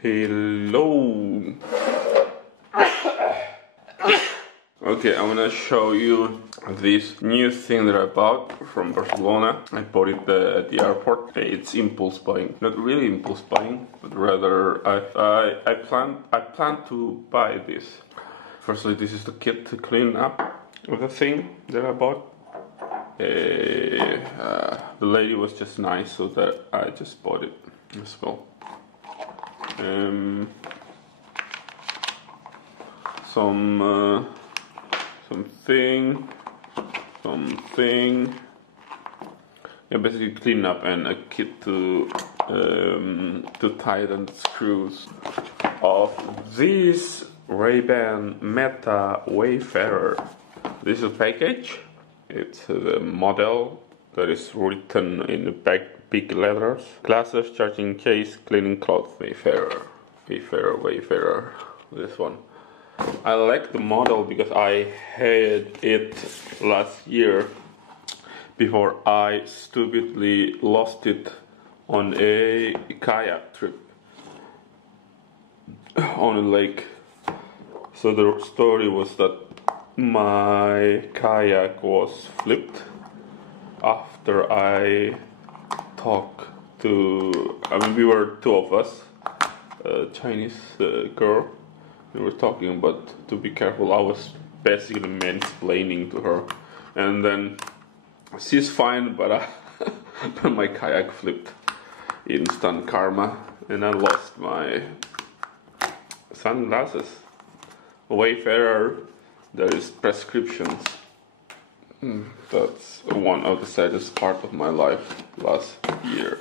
Hello. Okay, I'm gonna show you this new thing that I bought from Barcelona. I bought it at the airport. It's impulse buying. Not really impulse buying, but rather I plan to buy this. Firstly, this is the kit to clean up with the thing that I bought. The lady was just nice, so that I just bought it as well. Something. Yeah, basically clean up and a kit to tighten the screws of this Ray-Ban Meta Wayfarer. This is a package. It's the model that is written in the back big letters. Glasses, charging case, cleaning cloth, Wayfarer. Wayfarer. This one. I like the model because I had it last year before I stupidly lost it on a kayak trip on a lake. So the story was that my kayak was flipped after I talked to, we were two of us, a Chinese girl. We were talking about to be careful. I was basically mansplaining to her, and then she's fine, but my kayak flipped. Instant karma, and I lost my sunglasses. Wayfarer, there is prescriptions. That's one of the saddest part of my life last year.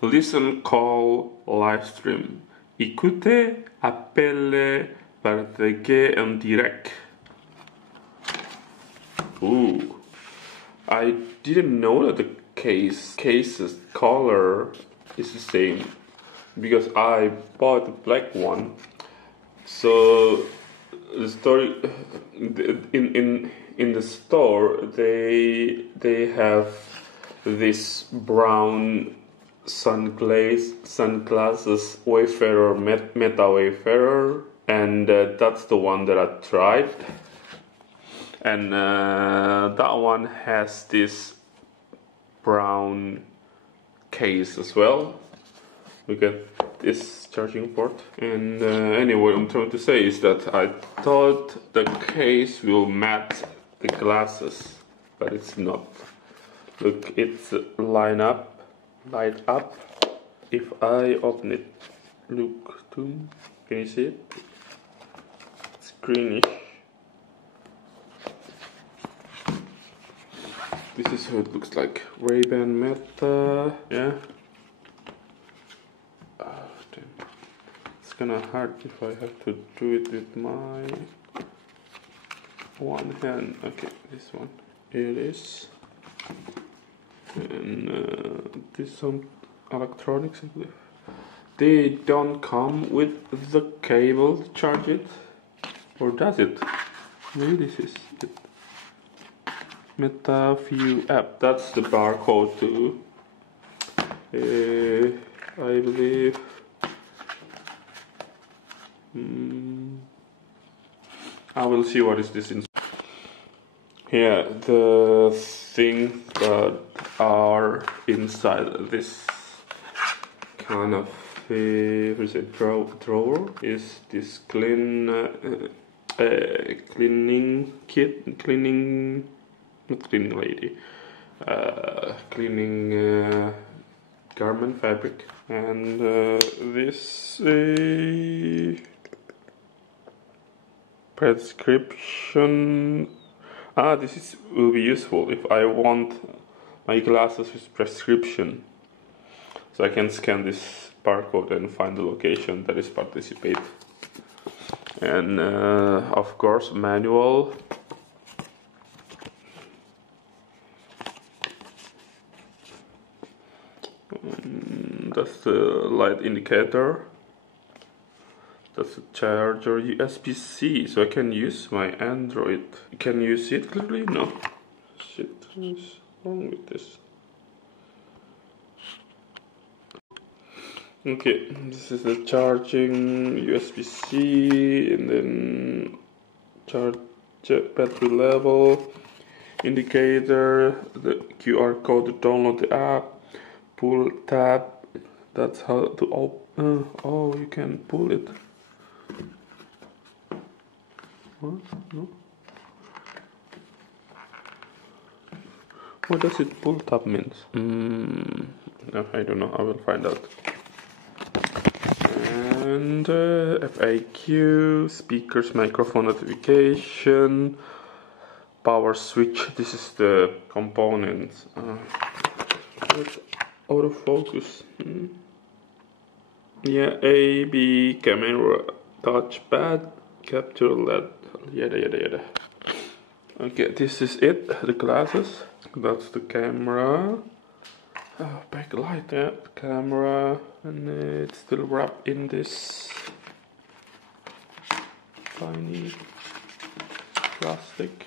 Listen, call, live stream. Écoutez, appelez, partagez en direct. Ooh, I didn't know that the case's color is the same because I bought the black one. So the story in the store they have this brown sunglasses Wayfarer Meta Wayfarer, and that's the one that I tried, and that one has this brown case as well. Look at this charging port. And anyway, what I'm trying to say is that I thought the case will match the glasses, but it's not. Look, it's light up. If I open it, look, can you see it? It's greenish. This is how it looks like. Ray-Ban Meta, yeah. Oh, damn. It's kinda hard if I have to do it with my one hand. Okay, this one. Here it is. And this some electronics, I believe. They don't come with the cable to charge it, or does it? Maybe this is it. Meta-View app. That's the barcode too. I believe. I will see what is this in. Yeah, the thing that are inside this kind of drawer is this cleaning kit, cleaning garment fabric, and this prescription. This will be useful if I want my glasses with prescription, so I can scan this barcode and find the location that is participate. And of course, manual. That's the light indicator. That's a charger, USB-C, so I can use my Android. Can you see it clearly? No. Shit, what's wrong with this? Okay, this is the charging USB-C, and then charge battery level, indicator, the QR code to download the app, pull tab. That's how to open. Oh, you can pull it. What? No. What does it pull tab means? No, I don't know. I will find out. And FAQ, speakers, microphone notification, power switch. This is the components. It's out of focus. Yeah, A, B, camera, touchpad, capture LED, yada. Okay, this is it, the glasses. That's the camera. Backlight, yeah, camera, and it's still wrapped in this tiny plastic.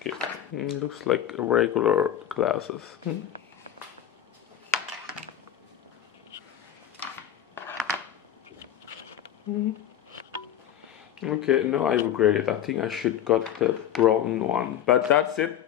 Okay, it looks like regular glasses. Okay, no, I regret it. I think I should got the brown one. But that's it.